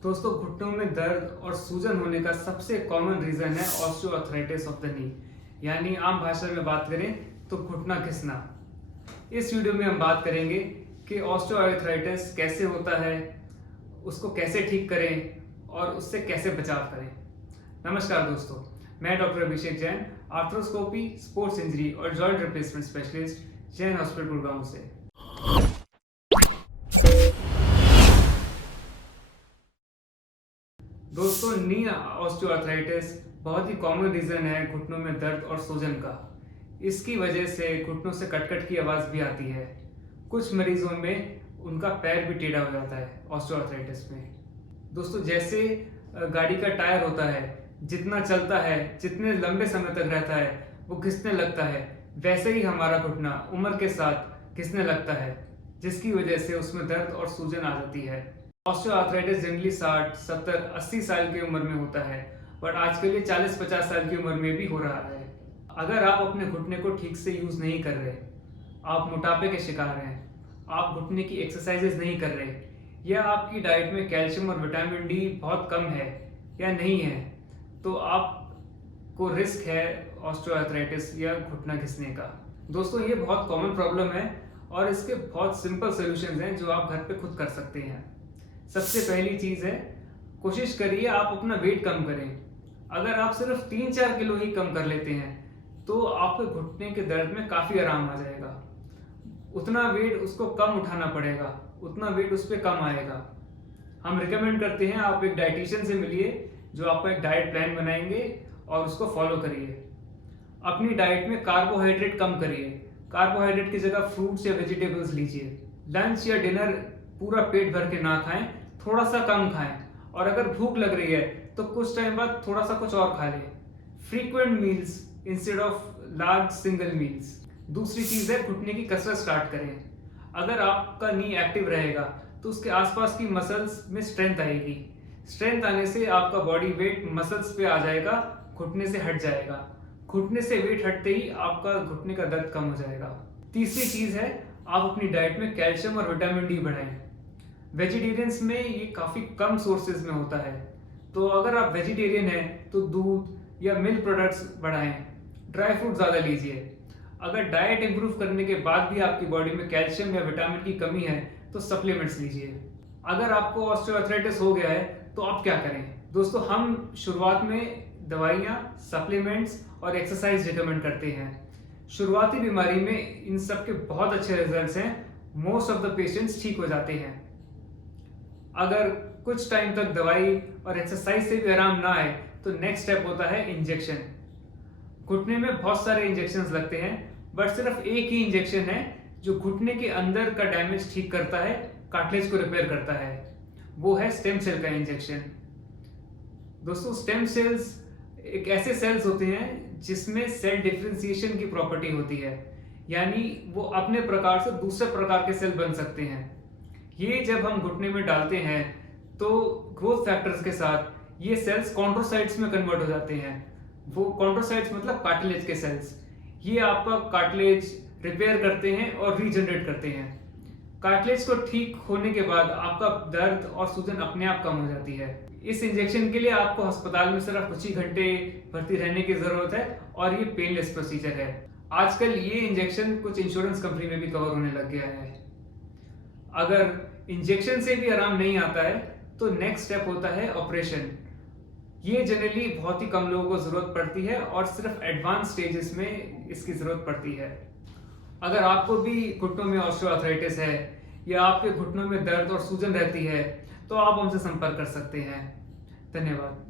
दोस्तों, घुटनों में दर्द और सूजन होने का सबसे कॉमन रीजन है ऑस्टियोआर्थराइटिस ऑफ द नी, यानी आम भाषा में बात करें तो घुटना घिसना। इस वीडियो में हम बात करेंगे कि ऑस्टियोआर्थराइटिस कैसे होता है, उसको कैसे ठीक करें और उससे कैसे बचाव करें। नमस्कार दोस्तों, मैं डॉक्टर अभिषेक जैन, आर्थ्रोस्कोपी, स्पोर्ट्स इंजरी और joint replacement specialist, Jain hospital Gurgaon से। दोस्तों, नी ऑस्टियोआर्थराइटिस बहुत ही कॉमन रीजन है घुटनों में दर्द और सूजन का। इसकी वजह से घुटनों से कटकट की आवाज भी आती है। कुछ मरीजों में उनका पैर भी टेढ़ा हो जाता है ऑस्टियोआर्थराइटिस में। दोस्तों, जैसे गाड़ी का टायर होता है, जितना चलता है, जितने लंबे समय तक रहता है, वो घिसने लगता है, वैसे ही हमारा घुटना उम्र के साथ घिसने लगता है, जिसकी वजह से उसमें दर्द और सूजन आ जाती है। ऑस्टियोआर्थराइटिस जनरली 60, 70, 80 साल की उम्र में होता है, बट आजकल ये 40-50 साल की उम्र में भी हो रहा है। अगर आप अपने घुटने को ठीक से यूज नहीं कर रहे, आप मोटापे के शिकार हैं, आप घुटने की एक्सरसाइजेज नहीं कर रहे, या आपकी डाइट में कैल्शियम और विटामिन डी बहुत कम है या नहीं है, तो आपको रिस्क है ऑस्टियोआर्थराइटिस या घुटना घिसने का। दोस्तों, ये बहुत कॉमन प्रॉब्लम है और इसके बहुत सिंपल सॉल्यूशंस हैं जो आप घर पे खुद कर सकते हैं। सबसे पहली चीज है, कोशिश करिए आप अपना वेट कम करें। अगर आप सिर्फ 3-4 किलो ही कम कर लेते हैं तो आपके घुटने के दर्द में काफी आराम आ जाएगा। उतना वेट उसको कम उठाना पड़ेगा, उतना वेट उस पर कम आएगा। हम रिकमेंड करते हैं आप एक डाइटिशियन से मिलिए जो आपको एक डाइट प्लान बनाएंगे और उसको फॉलो करिए। अपनी डाइट में कार्बोहाइड्रेट कम करिए, कार्बोहाइड्रेट की जगह फ्रूट्स या वेजिटेबल्स लीजिए। लंच या डिनर पूरा पेट भर के ना खाएं, थोड़ा सा कम खाएं, और अगर भूख लग रही है तो कुछ टाइम बाद थोड़ा सा कुछ और खा लें। Frequent meals instead of large single meals. दूसरी चीज है, घुटने की कसरत स्टार्ट करें। अगर आपका नी एक्टिव रहेगा तो उसके आसपास की मसल्स में स्ट्रेंथ आएगी। स्ट्रेंथ आने से आपका बॉडी वेट मसल्स पे आ जाएगा, घुटने से हट जाएगा। घुटने से वेट हटते ही आपका घुटने का दर्द कम हो जाएगा। तीसरी चीज है, आप अपनी डाइट में कैल्शियम और विटामिन डी बढ़ाएं। वेजिटेरियंस में ये काफी कम सोर्सेज में होता है, तो अगर आप वेजिटेरियन हैं तो दूध या मिल्क प्रोडक्ट्स बढ़ाएं, ड्राई फ्रूट ज्यादा लीजिए। अगर डाइट इंप्रूव करने के बाद भी आपकी बॉडी में कैल्शियम या विटामिन की कमी है तो सप्लीमेंट्स लीजिए। अगर आपको ऑस्टियोआर्थराइटिस हो गया है तो आप क्या करें? दोस्तों, हम शुरुआत में दवाइयाँ, सप्लीमेंट्स और एक्सरसाइज रिकमेंड करते हैं। शुरुआती बीमारी में इन सब के बहुत अच्छे रिजल्ट्स हैं, मोस्ट ऑफ द पेशेंट्स ठीक हो जाते हैं। अगर कुछ टाइम तक दवाई और एक्सरसाइज से भी आराम ना आए तो नेक्स्ट स्टेप होता है इंजेक्शन। घुटने में बहुत सारे इंजेक्शन लगते हैं, बट सिर्फ एक ही इंजेक्शन है जो घुटने के अंदर का डैमेज ठीक करता है, कार्टिलेज को रिपेयर करता है। वो है स्टेम सेल का इंजेक्शन। दोस्तों, स्टेम सेल्स एक ऐसे सेल्स होते हैं जिसमें सेल डिफरेंशिएशन की प्रॉपर्टी होती है, यानी वो अपने प्रकार से दूसरे प्रकार के सेल बन सकते हैं। ये जब हम घुटने में डालते हैं तो ग्रोथ फैक्टर्स के साथ ये सेल्स कॉन्ड्रोसाइट्स में कन्वर्ट हो जाते हैं। वो कॉन्ड्रोसाइट्स मतलब कार्टिलेज के सेल्स। ये आपका कार्टिलेज रिपेयर करते हैं और रीजनरेट करते हैं। कार्टिलेज को ठीक होने के बाद आपका दर्द और सूजन अपने आप कम हो जाती है। इस इंजेक्शन के लिए आपको अस्पताल में सिर्फ कुछ ही घंटे भर्ती रहने की जरूरत है और ये पेनलेस प्रोसीजर है। आजकल ये इंजेक्शन कुछ इंश्योरेंस कंपनी में भी कवर होने लग गया है। अगर इंजेक्शन से भी आराम नहीं आता है तो नेक्स्ट स्टेप होता है ऑपरेशन। ये जनरली बहुत ही कम लोगों को जरूरत पड़ती है और सिर्फ एडवांस स्टेजेस में इसकी जरूरत पड़ती है। अगर आपको भी घुटनों में ऑस्टियोआर्थराइटिस है या आपके घुटनों में दर्द और सूजन रहती है तो आप हमसे संपर्क कर सकते हैं। धन्यवाद।